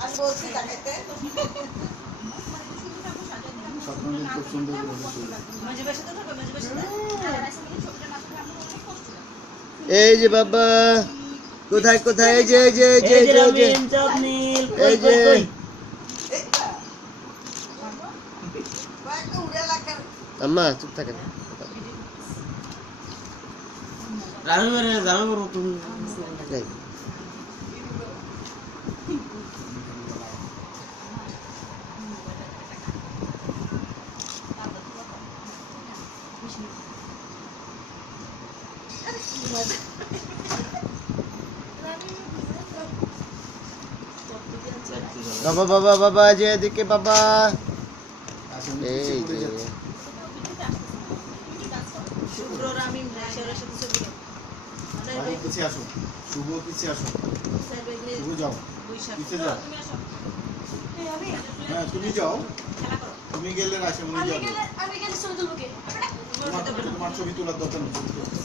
আমি বলছি দেখাইতে স্বপ্নদের খুব সুন্দর এই যে বাবা কোথায় কোথায় এই যে এই যে এই যে এই যে এই যে আম্মা চুপ থাকেন জানো তুমি বাবা বাবা বাবা যে এদিকে বাবা এই যে পিছিয়ে আসো শুভ পিছিয়ে আসো শুভ যাও পিছিয়ে যাও হ্যাঁ তুমি যাও তুমি গেলে রাশিমণি যাবে আমি গেলে ছবি তুলবো কে তোমার ছবি তোলার দরকার নেই ছবি তুলবো